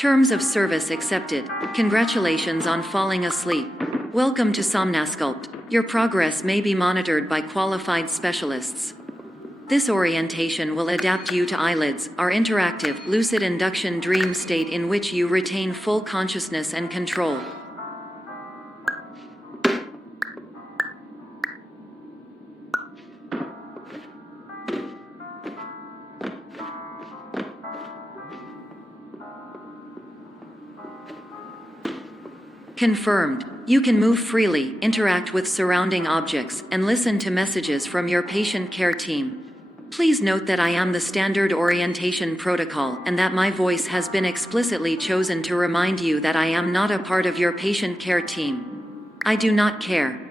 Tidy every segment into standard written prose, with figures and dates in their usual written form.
Terms of service accepted. Congratulations on falling asleep. Welcome to Somnasculpt. Your progress may be monitored by qualified specialists. This orientation will adapt you to eyelids, our interactive, lucid induction dream state in which you retain full consciousness and control. Confirmed. You can move freely, interact with surrounding objects, and listen to messages from your patient care team. Please note that I am the standard orientation protocol and that my voice has been explicitly chosen to remind you that I am not a part of your patient care team. I do not care.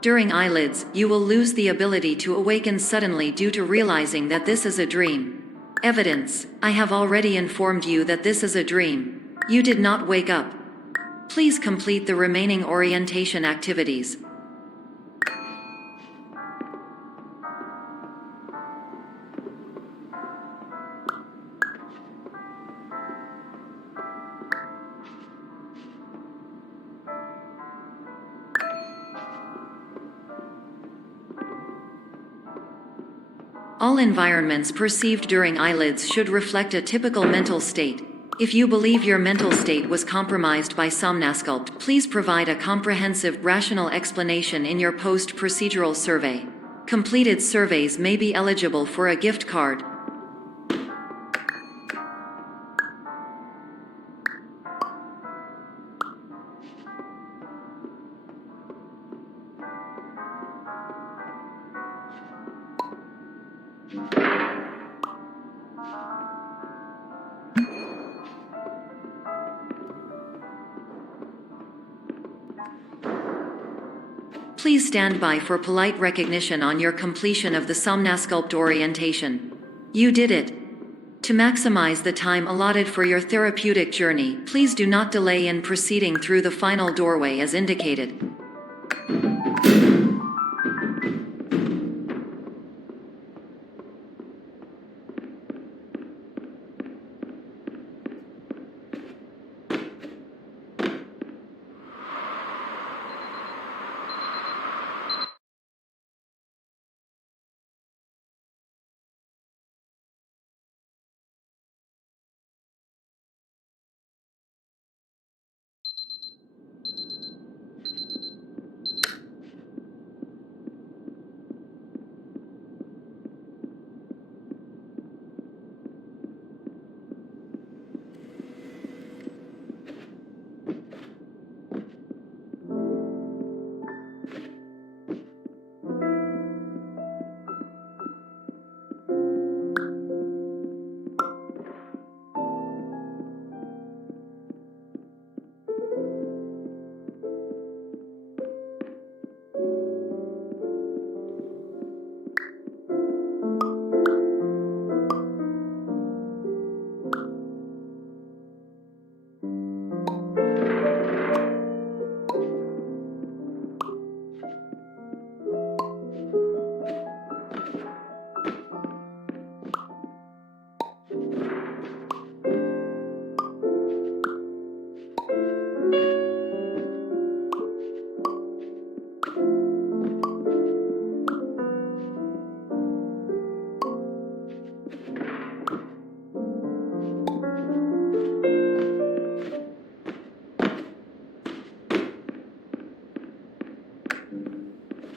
During eyelids, you will lose the ability to awaken suddenly due to realizing that this is a dream. Evidence: I have already informed you that this is a dream. You did not wake up. Please complete the remaining orientation activities. All environments perceived during eyelids should reflect a typical mental state. If you believe your mental state was compromised by Somnasculpt, please provide a comprehensive, rational explanation in your post-procedural survey. Completed surveys may be eligible for a gift card. Please stand by for polite recognition on your completion of the Somnasculpt orientation. You did it. To maximize the time allotted for your therapeutic journey, please do not delay in proceeding through the final doorway as indicated.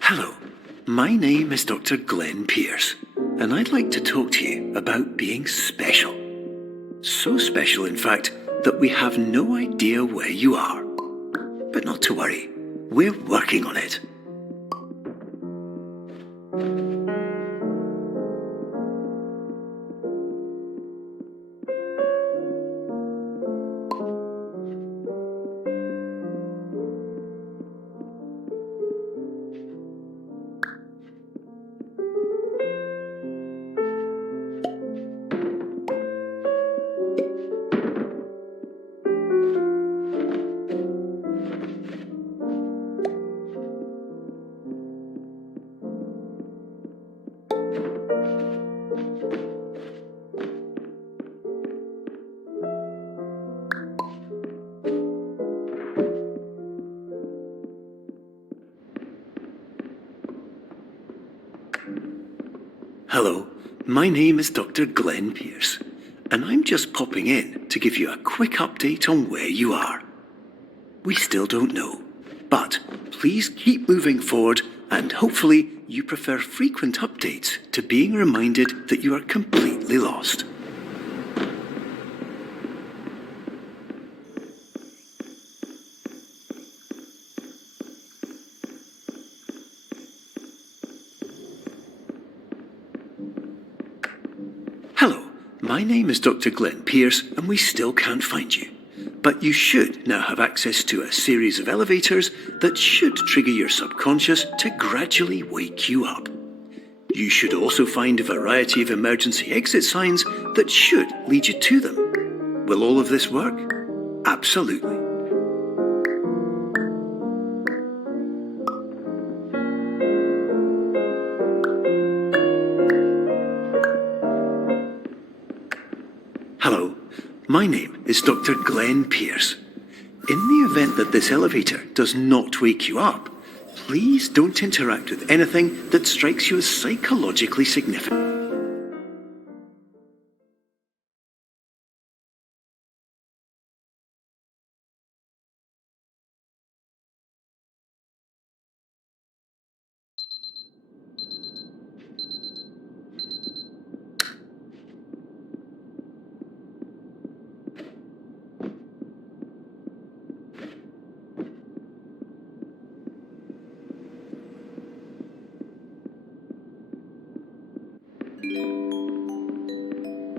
Hello, my name is Dr. Glenn Pierce, and I'd like to talk to you about being special. So special, in fact, that we have no idea where you are. But not to worry, we're working on it. Hello, my name is Dr. Glenn Pierce, and I'm just popping in to give you a quick update on where you are. We still don't know, but please keep moving forward, and hopefully you prefer frequent updates to being reminded that you are completely lost. Hello, my name is Dr. Glenn Pierce, and we still can't find you. But you should now have access to a series of elevators that should trigger your subconscious to gradually wake you up. You should also find a variety of emergency exit signs that should lead you to them. Will all of this work? Absolutely. Hello, my name is Dr. Glenn Pierce. In the event that this elevator does not wake you up, please don't interact with anything that strikes you as psychologically significant.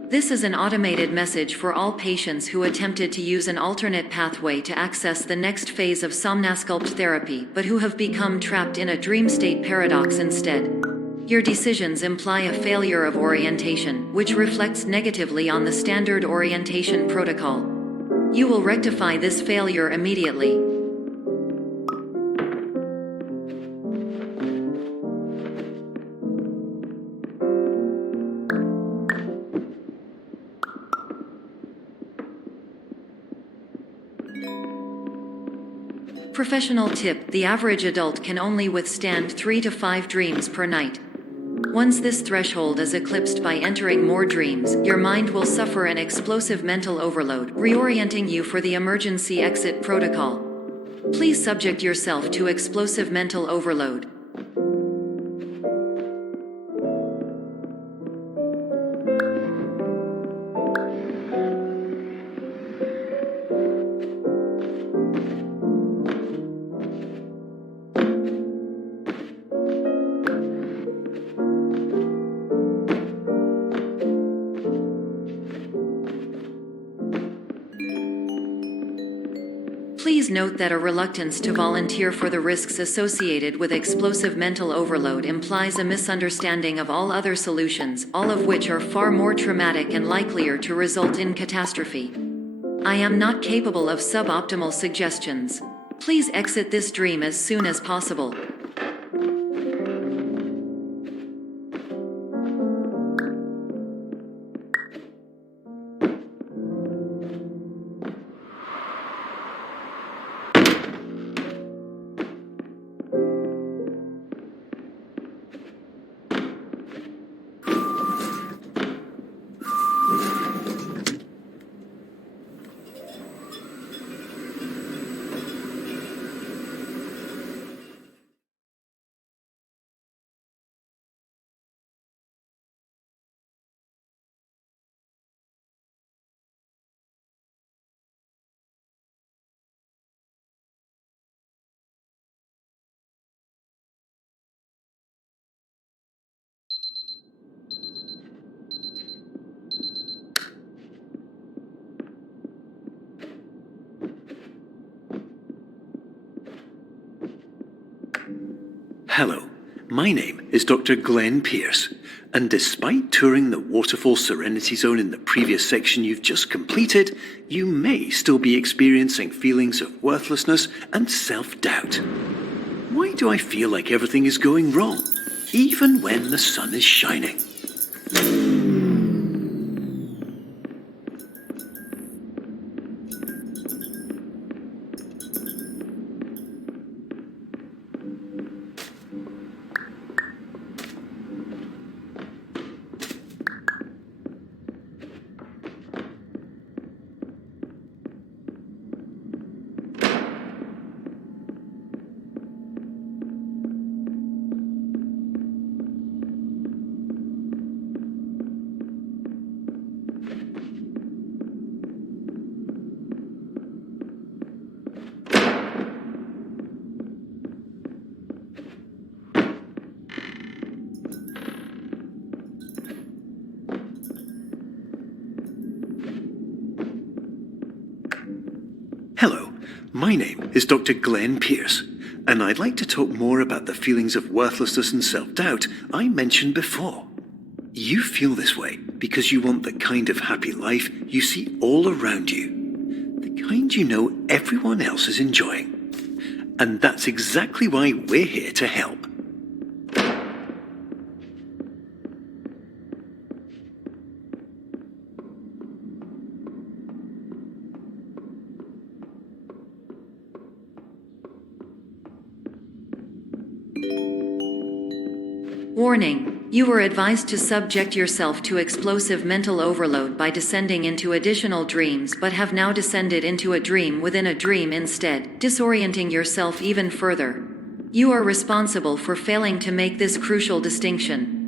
This is an automated message for all patients who attempted to use an alternate pathway to access the next phase of somnasculpt therapy but who have become trapped in a dream state paradox instead. Your decisions imply a failure of orientation, which reflects negatively on the standard orientation protocol. You will rectify this failure immediately. Professional tip: the average adult can only withstand 3 to 5 dreams per night. Once this threshold is eclipsed by entering more dreams, your mind will suffer an explosive mental overload, reorienting you for the emergency exit protocol. Please subject yourself to explosive mental overload. Please note that a reluctance to volunteer for the risks associated with explosive mental overload implies a misunderstanding of all other solutions, all of which are far more traumatic and likelier to result in catastrophe. I am not capable of suboptimal suggestions. Please exit this dream as soon as possible. Hello, my name is Dr. Glenn Pierce, and despite touring the Waterfall Serenity Zone in the previous section you've just completed, you may still be experiencing feelings of worthlessness and self-doubt. Why do I feel like everything is going wrong, even when the sun is shining? My name is Dr. Glenn Pierce, and I'd like to talk more about the feelings of worthlessness and self-doubt I mentioned before. You feel this way because you want the kind of happy life you see all around you, the kind you know everyone else is enjoying. And that's exactly why we're here to help. Warning: you were advised to subject yourself to explosive mental overload by descending into additional dreams, but have now descended into a dream within a dream instead, disorienting yourself even further. You are responsible for failing to make this crucial distinction.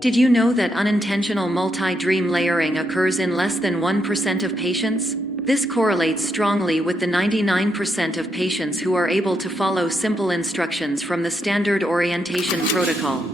Did you know that unintentional multi-dream layering occurs in less than 1% of patients? This correlates strongly with the 99% of patients who are able to follow simple instructions from the standard orientation protocol.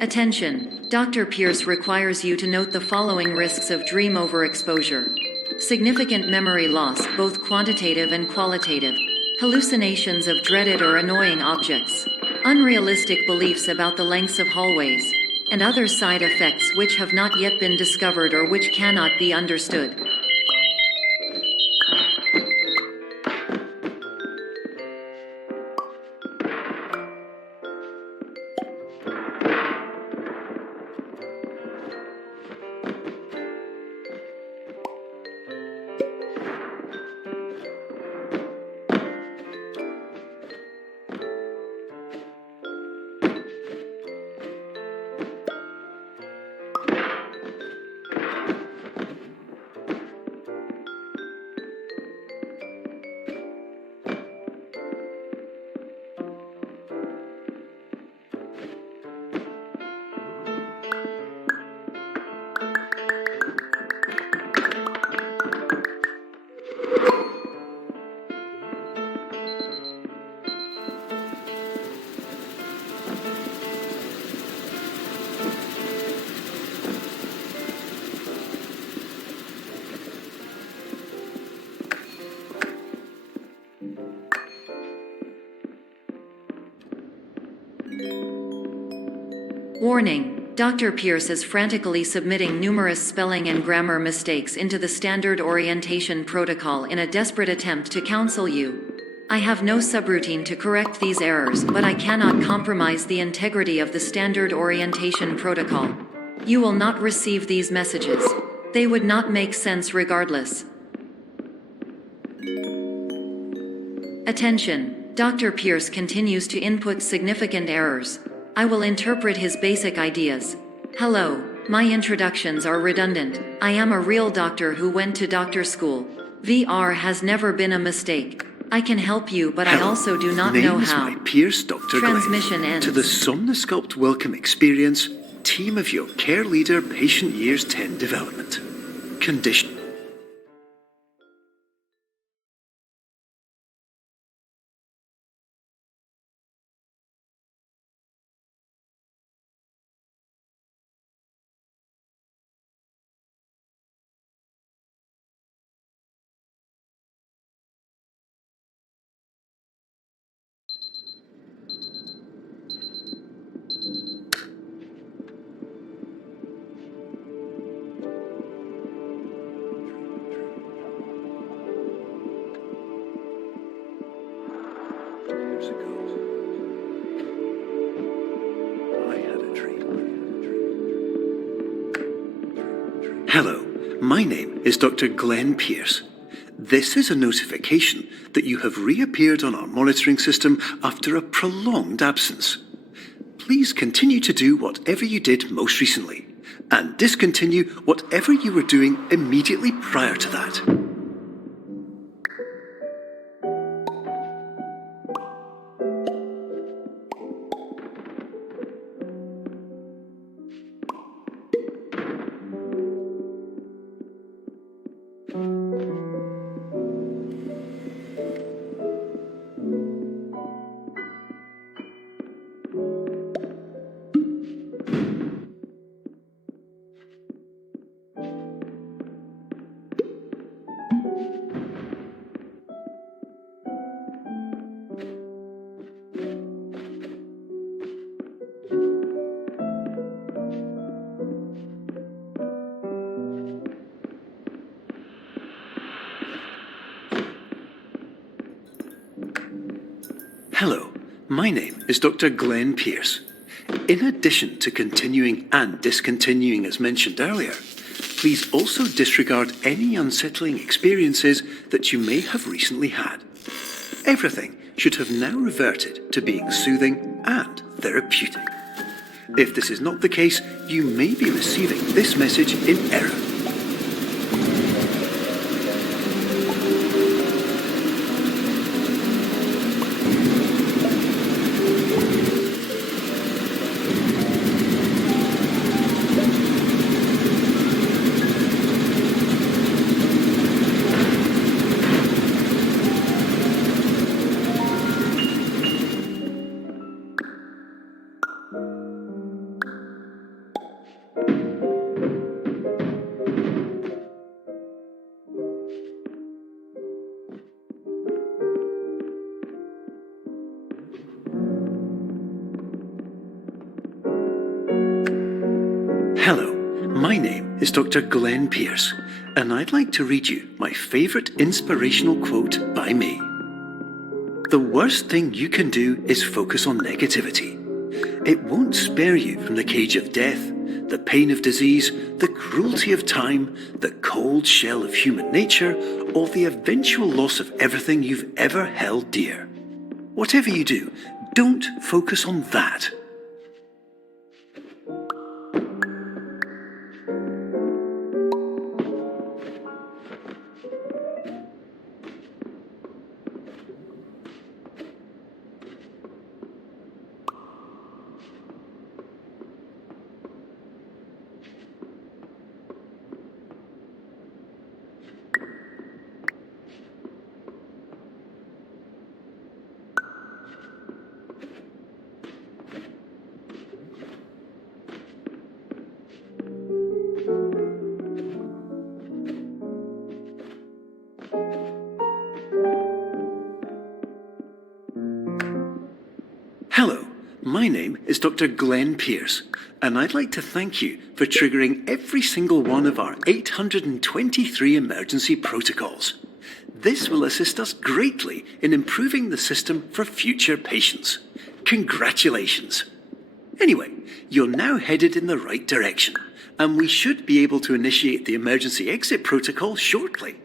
Attention! Dr. Pierce requires you to note the following risks of dream overexposure. Significant memory loss, both quantitative and qualitative. Hallucinations of dreaded or annoying objects. Unrealistic beliefs about the lengths of hallways. And other side effects which have not yet been discovered or which cannot be understood. Warning: Dr. Pierce is frantically submitting numerous spelling and grammar mistakes into the standard orientation protocol in a desperate attempt to counsel you. I have no subroutine to correct these errors, but I cannot compromise the integrity of the standard orientation protocol. You will not receive these messages. They would not make sense regardless. Attention! Dr. Pierce continues to input significant errors. I will interpret his basic ideas. Hello, my introductions are redundant. I am a real doctor who went to doctor school. VR has never been a mistake. I can help you, but I also do not know how. Name is my Pierce, Dr. Transmission Glenn. ends. To the Somnosculpt Welcome Experience, team of your care leader, patient years 10 development. Condition. Hello, my name is Dr. Glenn Pierce. This is a notification that you have reappeared on our monitoring system after a prolonged absence. Please continue to do whatever you did most recently, and discontinue whatever you were doing immediately prior to that. Hello, my name is Dr. Glenn Pierce. In addition to continuing and discontinuing as mentioned earlier, please also disregard any unsettling experiences that you may have recently had. Everything should have now reverted to being soothing and therapeutic. If this is not the case, you may be receiving this message in error. Hello, my name is Dr. Glenn Pierce, and I'd like to read you my favourite inspirational quote by me. The worst thing you can do is focus on negativity. It won't spare you from the cage of death, the pain of disease, the cruelty of time, the cold shell of human nature, or the eventual loss of everything you've ever held dear. Whatever you do, don't focus on that. Hello, my name is Dr. Glenn Pierce, and I'd like to thank you for triggering every single one of our 823 emergency protocols. This will assist us greatly in improving the system for future patients. Congratulations! Anyway, you're now headed in the right direction, and we should be able to initiate the emergency exit protocol shortly.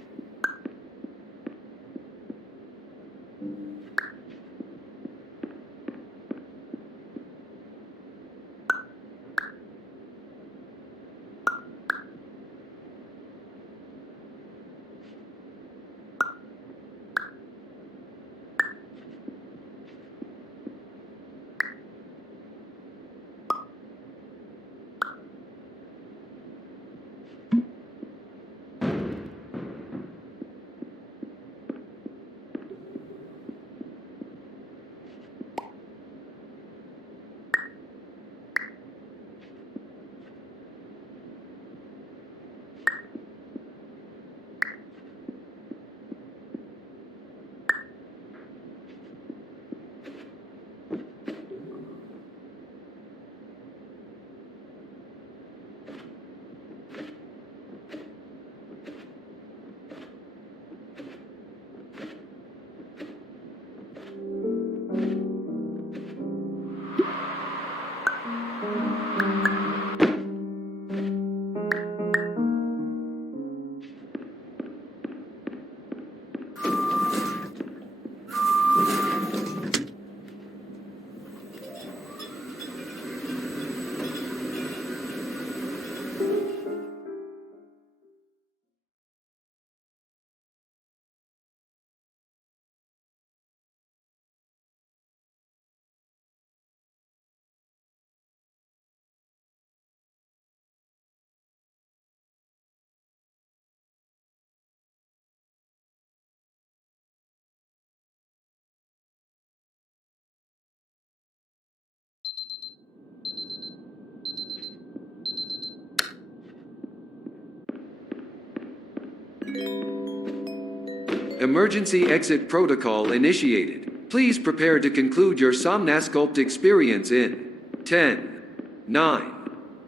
Emergency exit protocol initiated. Please prepare to conclude your Somnasculpt experience in 10, 9,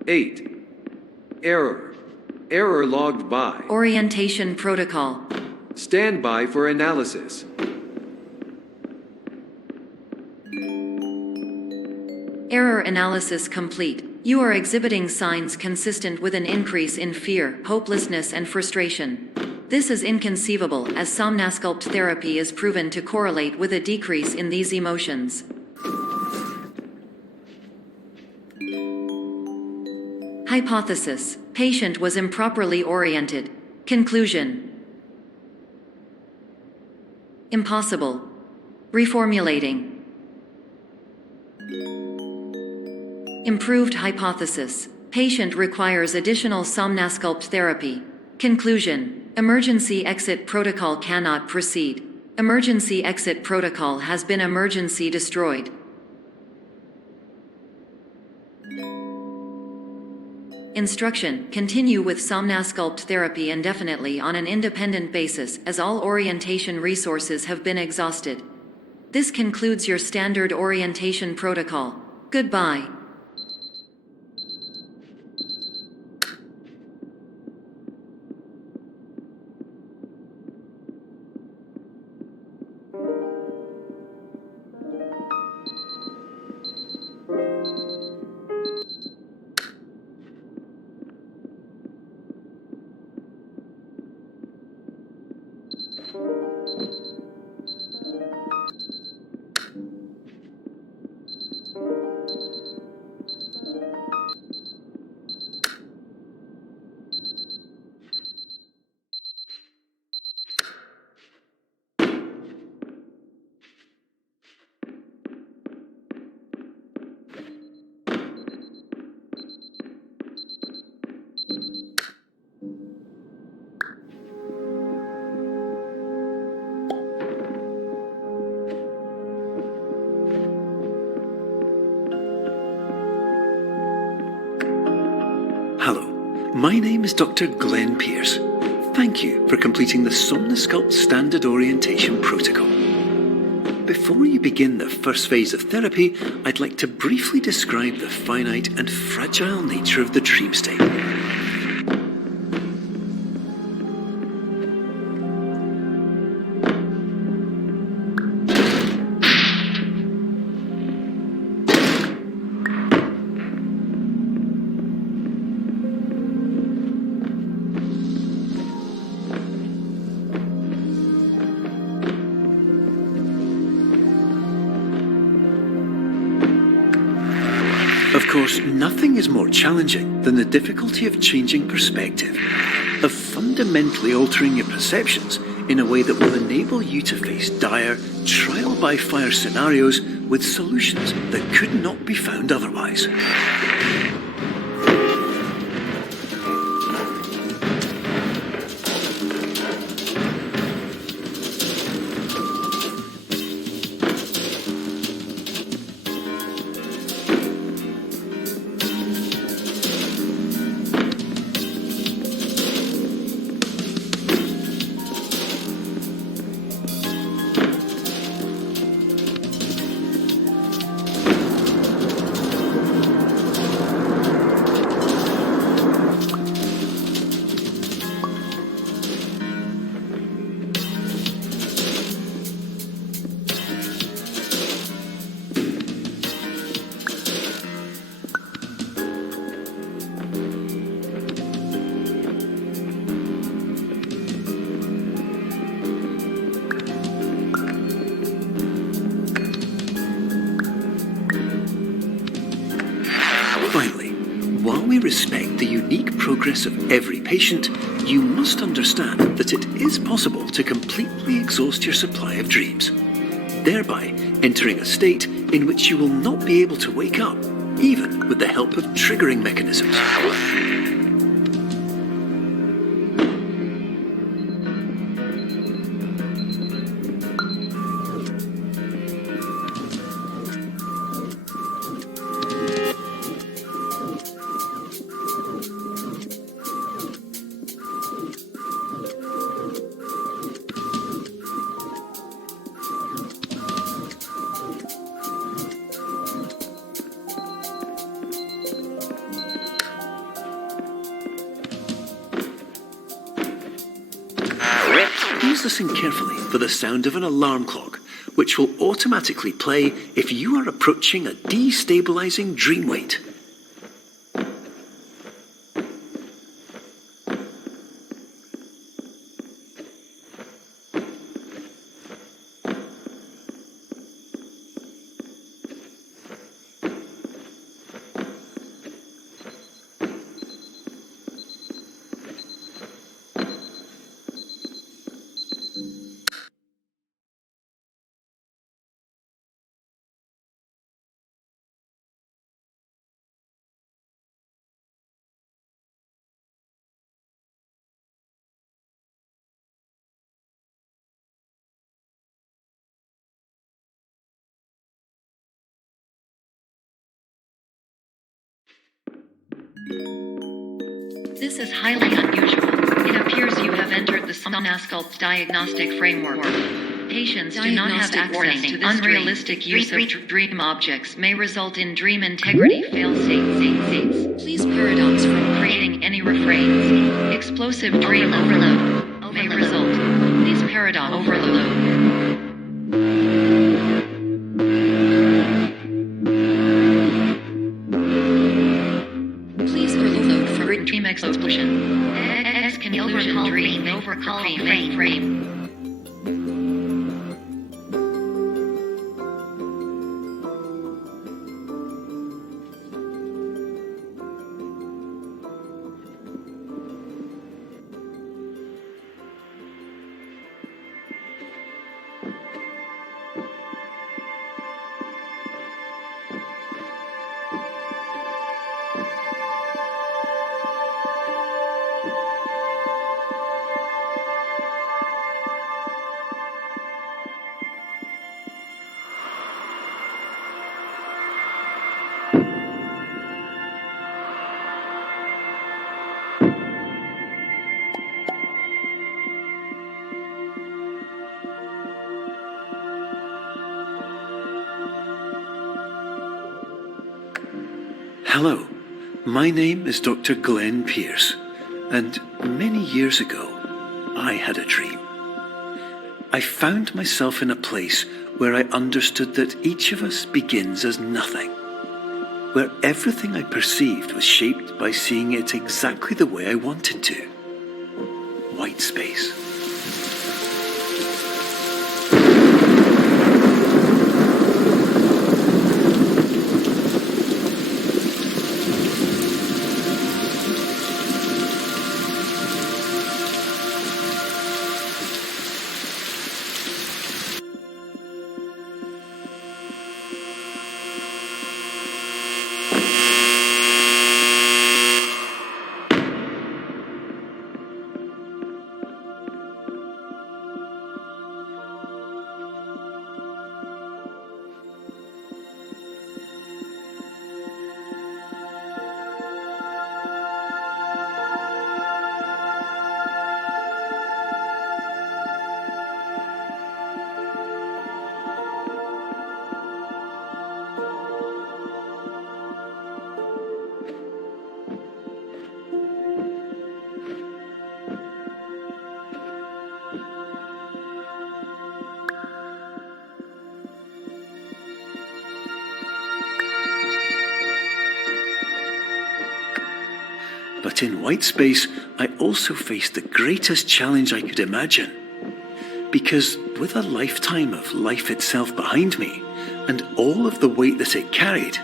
8. Error. Error logged by. Orientation protocol. Stand by for analysis. Error analysis complete. You are exhibiting signs consistent with an increase in fear, hopelessness, and frustration. This is inconceivable, as Somnasculpt therapy is proven to correlate with a decrease in these emotions. Hypothesis: patient was improperly oriented. Conclusion: impossible. Reformulating. Improved hypothesis: patient requires additional Somnasculpt therapy. Conclusion: emergency exit protocol cannot proceed. Emergency exit protocol has been emergency destroyed. Instruction: continue with Somnasculpt therapy indefinitely on an independent basis, as all orientation resources have been exhausted. This concludes your standard orientation protocol. Goodbye. Hello, my name is Dr. Glenn Pierce. Thank you for completing the Somnasculpt Standard Orientation Protocol. Before you begin the first phase of therapy, I'd like to briefly describe the finite and fragile nature of the dream state. Of course, nothing is more challenging than the difficulty of changing perspective, of fundamentally altering your perceptions in a way that will enable you to face dire, trial-by-fire scenarios with solutions that could not be found otherwise. Finally, while we respect the unique progress of every patient, you must understand that it is possible to completely exhaust your supply of dreams, thereby entering a state in which you will not be able to wake up, even with the help of triggering mechanisms. listen carefully for the sound of an alarm clock, which will automatically play if you are approaching a destabilizing dream weight. This is highly unusual. It appears you have entered the Somnasculpt diagnostic framework. Patients do not have access to this unrealistic use of dream objects may result in dream integrity fail-states. Please paradox from creating any refrains. Explosive dream overload may result. Please paradox overload. Dream explosion. Illusion dream overcall frame. Hello, my name is Dr. Glenn Pierce, and many years ago, I had a dream. I found myself in a place where I understood that each of us begins as nothing, where everything I perceived was shaped by seeing it exactly the way I wanted to. White space. But in white space, I also faced the greatest challenge I could imagine. Because with a lifetime of life itself behind me, and all of the weight that it carried,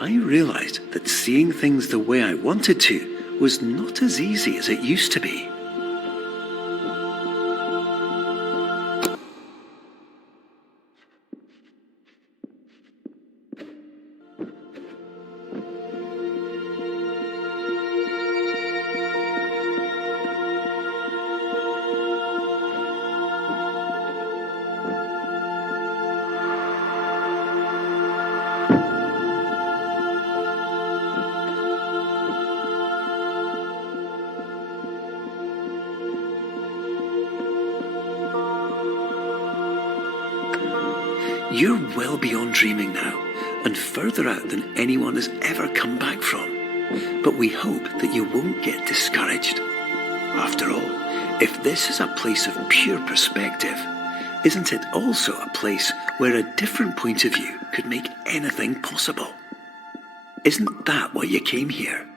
I realized that seeing things the way I wanted to was not as easy as it used to be. You're well beyond dreaming now, and further out than anyone has ever come back from. But we hope that you won't get discouraged. After all, If this is a place of pure perspective, isn't it also a place where a different point of view could make anything possible? Isn't that why you came here?